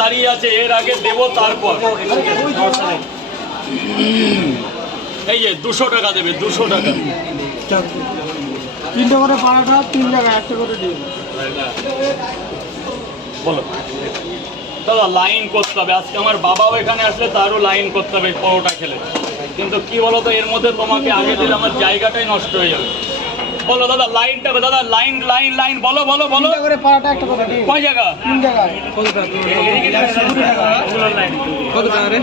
দাঁড়িয়ে আছে এর আগে দেব তারপর। এই যে দুশো টাকা দেবে দুশো টাকা। তিনটে করে পাড়াটা তিন জায়গায় একটা করে দিয়ে। বলো। দাদা লাইন করতে হবে। আজকে আমার বাবাও এখানে আসলে তারও লাইন করতে হবে পরোটা খেলে। কিন্তু কি বলো তো এর মধ্যে তোমাকে আগে দিলে আমার জায়গাটাই নষ্ট হয়ে যাবে। বলো দাদা লাইনটা দাদা লাইন লাইন লাইন বলো বলো বলো। তিনটে করে পাড়াটা একটা দিয়ে কয় জায়গা? তিন জায়গায় কত টাকা রে?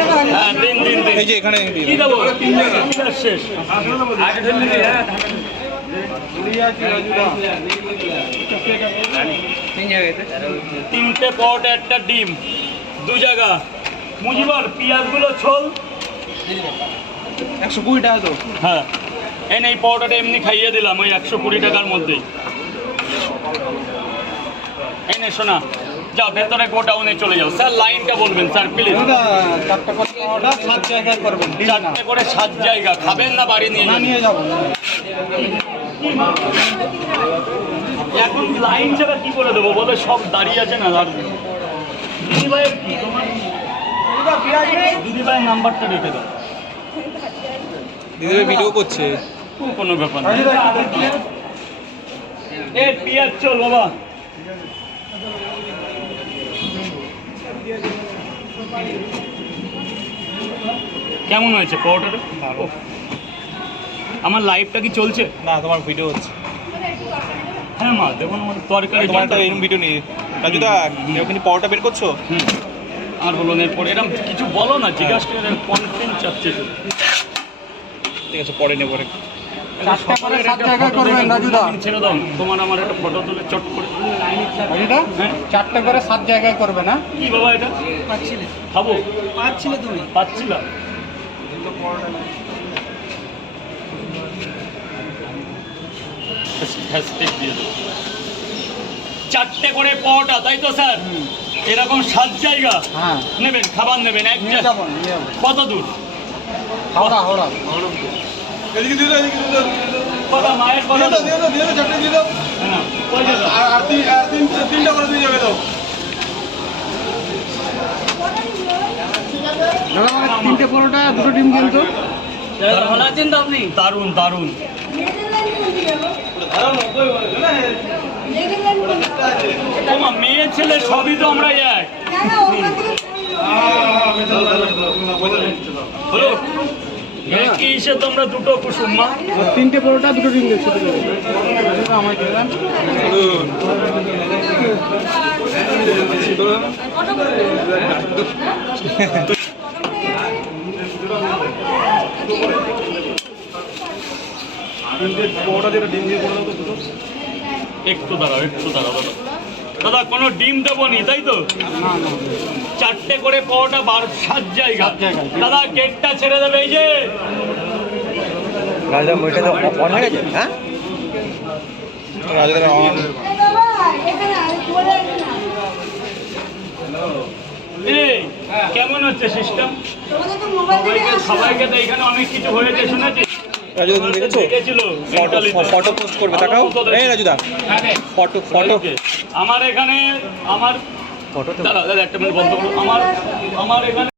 টাকা। হ্যাঁ দিন দিন দিন। এই যে এখানে কি দেবো? তিন জায়গা শেষ তিনটে পট একটা ডিম। দু জায়গা। মুজিবার পেঁয়াজগুলো ছোল। একশো কুড়ি টাকা তো। হ্যাঁ। এই এই পাউডারটা এমনি খাইয়ে দিলাম ওই একশো কুড়ি টাকার মধ্যেই। এই নে শোনা যাও ভেতরে গোডাউনে চলে যাও। স্যার লাইনটা বলবেন স্যার প্লিজ দাদা চারটে করে সাত জায়গা খাবেন না বাড়ি নিয়ে নিয়ে যাব এখন লাইন ছাড়া কি করে দেবো? বলে সব দাঁড়িয়ে আছে না আর দিদিভাইয়ের কি? তোমার দিদিভাইয়ের নাম্বারটা রেখে দাও। দিদি ভিডিও করছে। কোনো ব্যাপার না। এ পিয়াজ চল বাবা। কেমন হয়েছে পরোটাটা? ভালো। আমার লাইভটা কি চলছে? না তোমার ভিডিও হচ্ছে। হ্যাঁ মা দেখুন আমার তরকারি তোমার একটা এরকম ভিডিও নিয়ে। রাজু দা ওখানে পাওয়াটা বের করছ? হুম। আর বলুন এরপর এরকম কিছু বলো না জিজ্ঞাসা করে কনফিডেন্স চাচ্ছে। ঠিক আছে পরে নেব। চারটে করে সাত জায়গায় করবেন রাজুদা। ছেড়ে দাও তোমার আমার একটা ফটো তুলে চট করে রাজুদা হ্যাঁ? চারটে করে সাত জায়গায় করবে না? কি বাবা এটা? পাচ্ছিলে খাব? পাচ্ছিলে তুমি। পাচ্ছিলাম দিয়ে দেবো। চারটে করে পরোটা তাই তো স্যার? এরকম সাত জায়গা। হ্যাঁ। নেবেন খাবার নেবেন এক নিয়ে জায়গা। যাব যাব কত দূর হাওড়া হাওড়া কথা মায়ের কথা তো। হ্যাঁ, কই জায়গা? দাদা মানে তিনটে পরোটা দুটো ডিম কিন্তু ভালো আছেন তো আপনি? দারুণ দারুণ। তোমার মেয়ে ছেলে সবই তো আমরা এক। হলো একই ইসে তোমরা দুটো কুসুম মা তিনটে পরোটা দুটো ডিম দিচ্ছি আমায় দেবেন একটু দাঁড়াও একটু দাঁড়াও দাদা দাদা কোনো ডিম দেবো নি তাই তো? না না। চারটে করে পাওয়াটা বার সাত জায়গা। দাদা গেটটা ছেড়ে দেবে এই যে। ওইটা তো হয়ে? হ্যাঁ কেমন হচ্ছে সিস্টেম সবাইকে সবাইকে তো এখানে অনেক কিছু হয়েছে শুনেছি রাজুদা তুমি দেখেছ? ফটো ফটো পোস্ট করবে তাকাও। এই রাজুদা ফটো ফটো। আমার এখানে আমার ফটো দাদা দাদা একটা মিনিট বন্ধ করো। আমার আমার এখানে